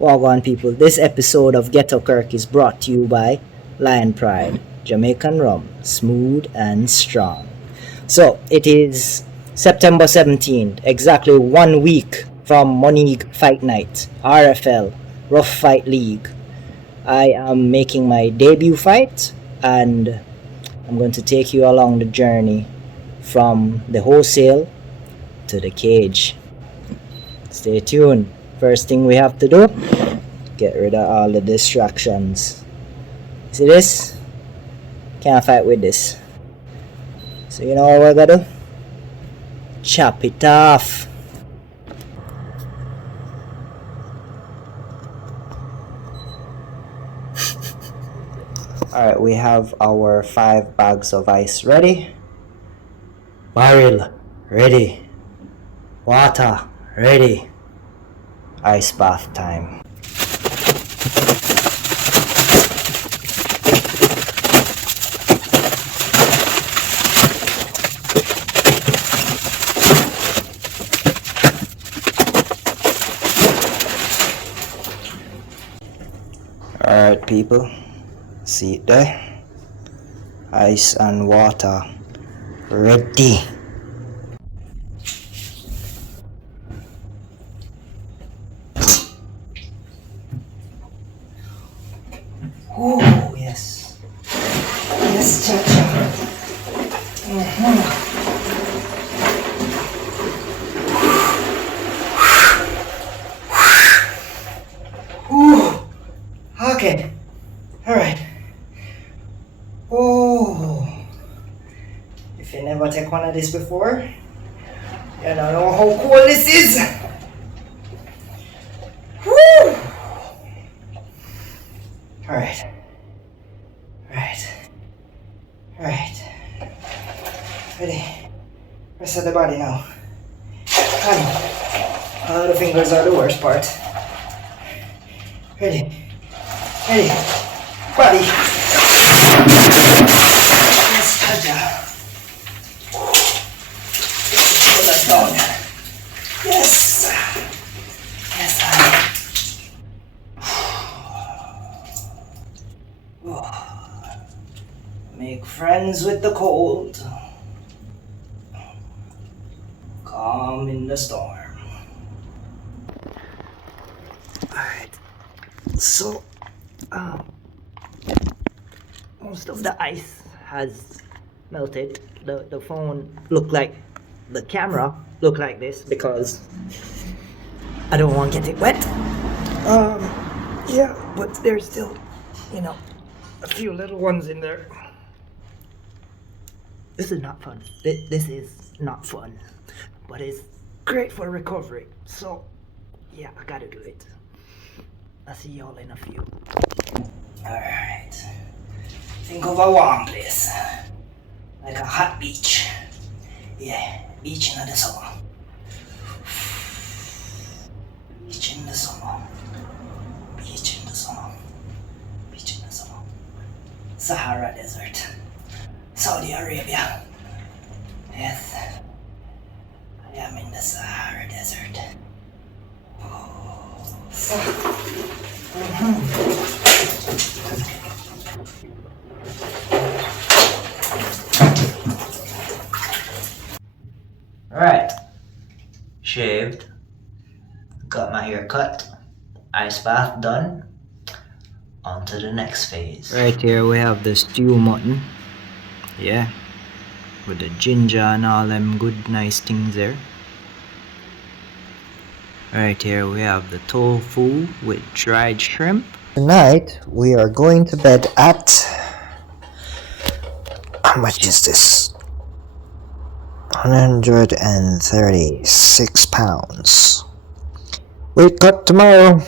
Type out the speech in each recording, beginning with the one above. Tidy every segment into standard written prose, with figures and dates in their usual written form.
Wagwan people, this episode of Ghetto Kirk is brought to you by Lion Pride, Jamaican rum, smooth and strong. So, it is September 17th, exactly 1 week from Monique Fight Night, RFL, Rough Fight League. I am making my debut fight, and I'm going to take you along the journey from the wholesale to the cage. Stay tuned. First thing we have to do, get rid of all the distractions. See this? Can't fight with this. So you know what we're gonna do? Chop it off. Alright, we have our 5 bags of ice ready. Barrel ready. Water ready. Ice bath time. Alright people, see it there? Ice and water ready. Oh yes, yes, cha-cha. Okay, alright. Oh, if you never take one of this before, you don't know how cool this is. Woo! Alright. Ready. Rest of the body now. All the fingers are the worst part. Ready. Body. Yes, Jaja. Put that down. Yes. Make friends with the cold. Calm in the storm. Alright. So, most of the ice has melted. The phone looked like, the camera looked like this because I don't want to get it wet. Yeah, but there's still, a few little ones in there. This is not fun. This is not fun, but it's great for recovery. So, yeah, I gotta do it. I'll see y'all in a few. Alright. Think of a warm place. Like a hot beach. Yeah, beach in the summer. Beach in the summer. Sahara Desert. Saudi Arabia. Yes. I am in the Sahara Desert. Alright. Shaved. Got my hair cut. Ice bath done. On to the next phase. Right here we have the stew mutton. Yeah. With the ginger and all them good nice things there. Right here we have the tofu with dried shrimp. Tonight we are going to bed at, how much is this? 136 pounds. Weight cut tomorrow.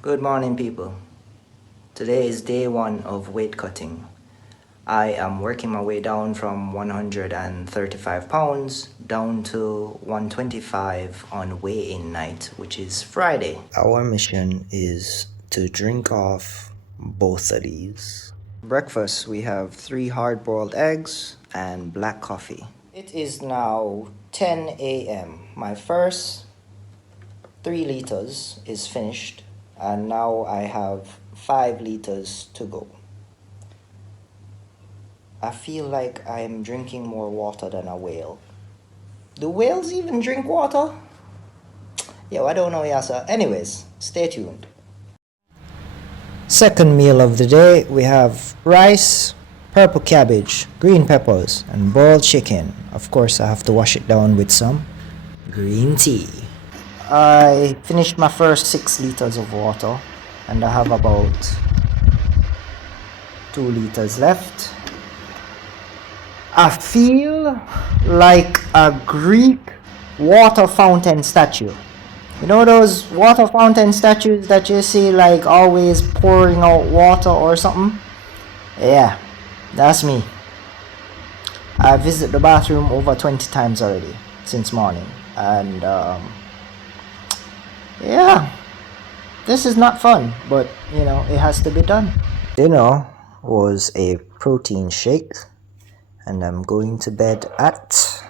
Good morning people. Today is day 1 of weight cutting. I am working my way down from 135 pounds down to 125 on weigh-in night, which is Friday. Our mission is to drink off both of these. Breakfast, we have 3 hard-boiled eggs and black coffee. It is now 10 a.m. My first 3 liters is finished, and now I have 5 liters to go. I feel like I'm drinking more water than a whale. Do whales even drink water? Yo, I don't know, Yasa. Anyways, stay tuned. Second meal of the day, we have rice, purple cabbage, green peppers, and boiled chicken. Of course, I have to wash it down with some green tea. I finished my first 6 liters of water, and I have about 2 liters left. I feel like a Greek water fountain statue. You know those water fountain statues that you see like always pouring out water or something? Yeah, that's me. I visited the bathroom over 20 times already since morning, and yeah, this is not fun, but you know, it has to be done. Dinner was a protein shake, and I'm going to bed at...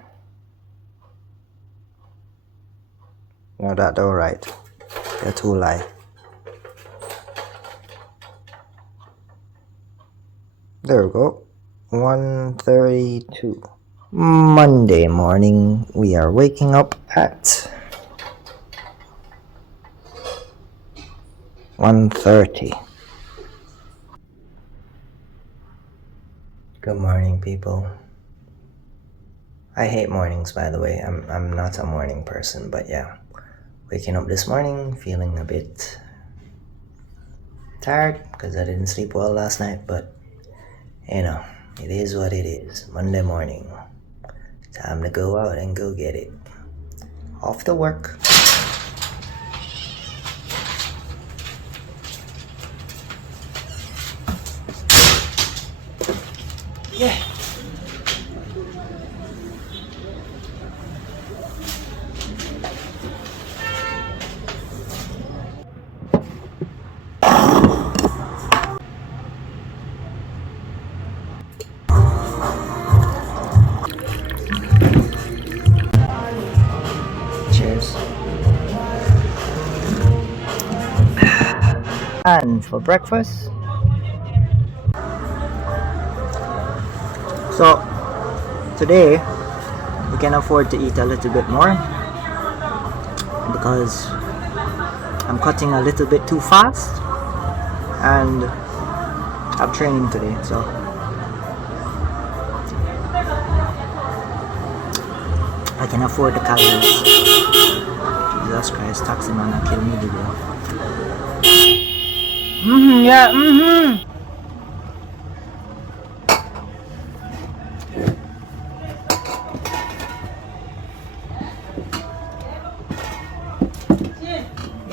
No, that's alright. You're too light. There we go. 1:32. Monday morning, we are waking up at 1:30. Good morning, people. I hate mornings, by the way. I'm not a morning person, but yeah. Waking up this morning, feeling a bit tired because I didn't sleep well last night, but you know, it is what it is. Monday morning. Time to go out and go get it. Off to work. Yeah. Cheers. And for breakfast, so today we can afford to eat a little bit more because I'm cutting a little bit too fast and I'm training today, so I can afford the calories. Jesus Christ, taxi man, I kill me video. Yeah,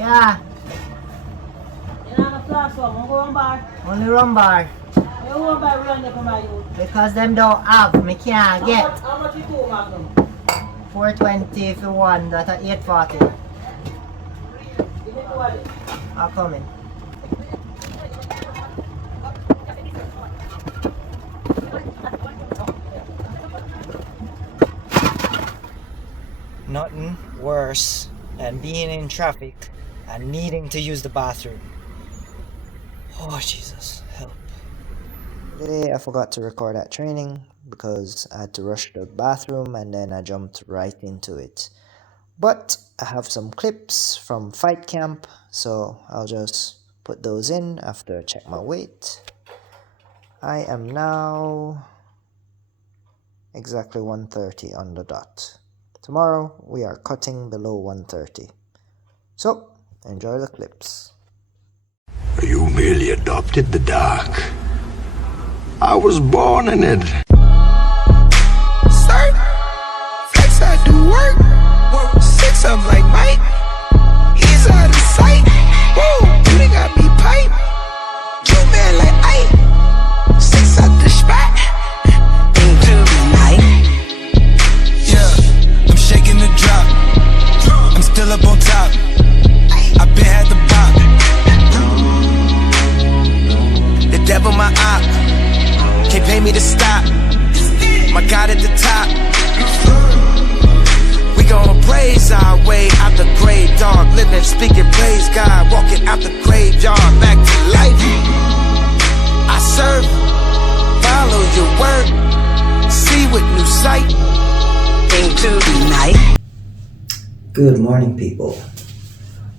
Yeah. Only rum bar. Because them don't have, me can't get. How much you do, Magnum? 420 if you want, that at 840. Give me 20. I'll come in. Nothing worse than being in traffic and needing to use the bathroom. Oh Jesus, help. Today I forgot to record that training because I had to rush to the bathroom and then I jumped right into it. But I have some clips from fight camp, so I'll just put those in after I check my weight. I am now exactly 130 on the dot. Tomorrow we are cutting below 130. So enjoy the clips. You merely adopted the dark. I was born in it. Sir, flex I do work. 6 up like Mike. He's out of sight. Whoa, you done got me pipe. You man like Ike. 6 out the spot. Into the night. Yeah, I'm shaking the drop. I'm still up on top. I been had the pop. The devil my op. Can't pay me to stop. My God at the top. We dog, living, speaking, praise God, walking out the graveyard, back to life. I serve, follow your word, see with new sight, into the night. Good morning, people.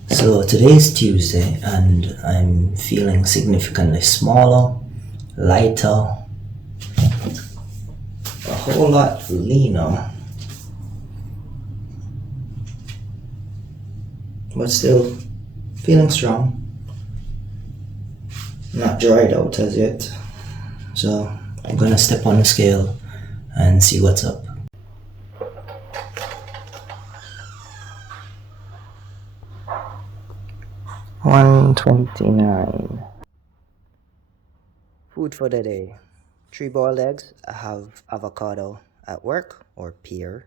So today is Tuesday and I'm feeling significantly smaller, lighter, a whole lot leaner, but still feeling strong. Not dried out as yet, so I'm gonna step on the scale and see what's up. $129. Food for the day: 3 boiled eggs. I have avocado at work or pear.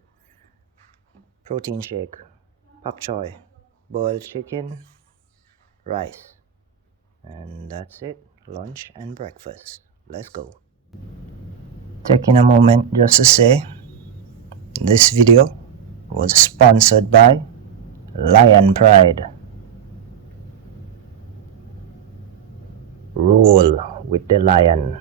Protein shake, pak choy, boiled chicken, rice, and that's it. Lunch and breakfast. Let's go. Taking a moment just to say this video was sponsored by Lion Pride. Roll with the lion.